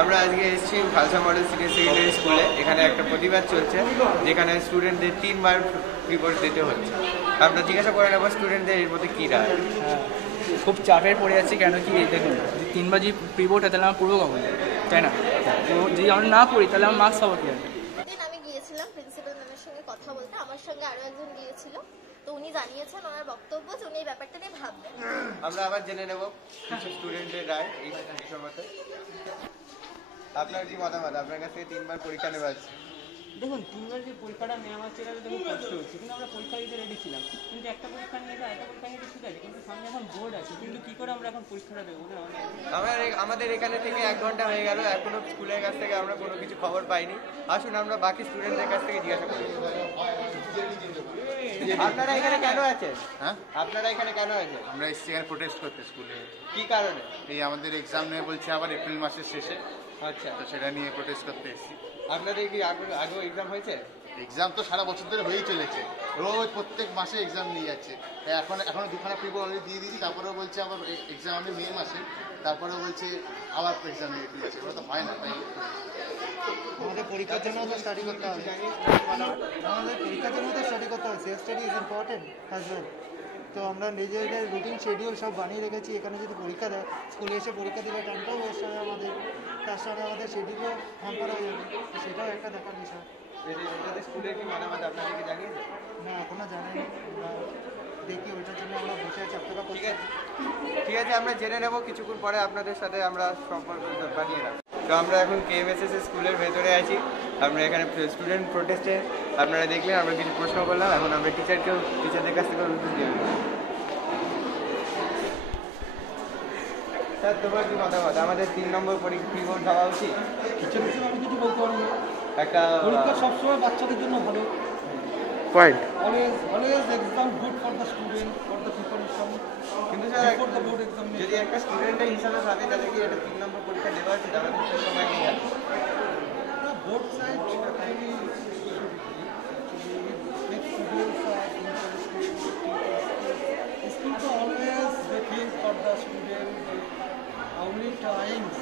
আমরা আজকে এসেছি খালসা মডেল সিনিয়র সেকেন্ডারি স্কুলে। এখানে একটা প্রতিবাদ চলছে যেখানে স্টুডেন্টদের 3 বার রিপোর্ট দিতে হচ্ছে। আমরা জিজ্ঞাসা করে নেবো স্টুডেন্টদের এর মধ্যে কী রায়। খুব চাপের পড়ে যাচ্ছে, কেন কি দেখুন, যে 3বার যে রিপোর্ট হয় তাহলে আমার পূর্ব কখন, তাই না? তো যদি আমরা না পড়ি তাহলে আমার মার্কস পাবো কি হবে? আমি গিয়েছিলাম প্রিন্সিপাল ম্যামের সঙ্গে কথা বলতে, আমার সঙ্গে আরও একজন গিয়েছিল। তো উনি জানিয়েছেন ওনার বক্তব্য যে উনি এই ব্যাপারটা নিয়ে ভাববেন। আমরা আবার জেনে নেব কিছু স্টুডেন্টের রায় এই বিষয়তে। আপনার কি মতামত? আপনার কাছ থেকে 3বার পরীক্ষা নেওয়া হচ্ছে। দেখুন, 3বার যে পরীক্ষাটা নেওয়া হচ্ছে এটা খুব কষ্ট হচ্ছে, কিন্তু আমরা পরীক্ষা দিতে রেডি ছিলাম। কিন্তু একটা পরীক্ষা নিয়ে একটা পরীক্ষা নিয়ে ঠিক আছে, কিন্তু সামনে এখন বোর্ড আছে, কিন্তু কী করে আমরা এখন পরীক্ষাটা দেবো? আমাদের এখানে থেকে 1 ঘন্টা হয়ে গেল, এখনো স্কুলের কাছ থেকে আমরা কোনো কিছু খবর পাইনি। আসুন আমরা বাকি স্টুডেন্টদের কাছ থেকে জিজ্ঞাসা করি। আপনারা এখানে কেন আছেন? হ্যাঁ, আপনারা এখানে কেন আছেন? আমরা এসেছি এখানে প্রোটেস্ট করতে স্কুলে। কি কারণে? এই আমাদের এক্সাম নিয়ে বলছে আবার এপ্রিল মাসের শেষে। আচ্ছা, তো সেটা নিয়ে প্রোটেস্ট করতে এসেছি। আপনাদের কি আগেও এক্সাম হয়েছে? এক্সাম তো সারা বছর ধরে হয়েই চলেছে, রোজ প্রত্যেক মাসে এক্সাম নিয়ে যাচ্ছে। এখনো 2খানা পেপার অলরেডি দিয়ে দিয়েছি, তারপরেও বলছে আবার এক্সাম আমাদের মে মাসে, তারপরেও বলছে আবার এক্সাম নিয়ে যাচ্ছে। ওটা তো হয় না। তাই আমাদের পরীক্ষার জন্য তো স্টাডি করতে হবে, self study is important as well. তো আমরা নিজেদের রুটিন শিডিউল সব বানিয়ে রেখেছি। এখানে যদি পরীক্ষা দেয়, স্কুলে এসে পরীক্ষা দিলে টাইমটাও ওয়েস্ট হবে আমাদের, তার সঙ্গে আমাদের শিডিউলও হাম্পার হয়ে যাবে। সেটাও একটা দেখার বিষয়। স্কুলে কি মতামত আপনাদেরকে জানিয়েছে? না, এখনো জানাইনি। আমরা দেখি, ওইটার জন্য আমরা বসে আছি। আপনারা ঠিক আছে, আমরা জেনে নেব কিছুক্ষণ পরে। আপনাদের সাথে আমরা সম্পর্ক বানিয়ে রাখবো। তো আমরা এখন KMSS স্কুলের ভেতরে আছি। আমরা এখানে স্টুডেন্ট প্রোটেস্টে আপনারা দেখলেন, আমরা কিছু প্রশ্ন করলাম। এখন আমরা টিচারদের কাছ থেকে উত্তর দিয়ে দেবো। স্যার, তোমার কি মতামত? আমাদের 3 নম্বর রিপোর্ট দেওয়া উচিত? টিচার হিসেবে আমি কিছু বলতে পারবো না। একটা পরীক্ষা সবসময় বাচ্চাদের জন্য ভালো। Point. Always exam good for the student, for the preparation. কিন্তু sir, for the board exam যদি একটা স্টুডেন্টের হিসাবে ভাবে তাহলে কি এটা 3 নম্বর পরীক্ষা দেওয়া উচিত? আমাদের তো সময় নেই। both sides actually if students are interested, school to always they think for the student how many times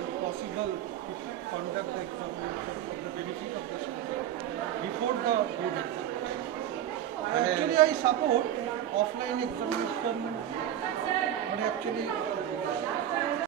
is possible to conduct the examination for the benefit of the student before the board examination. Actually I support offline examination, but actually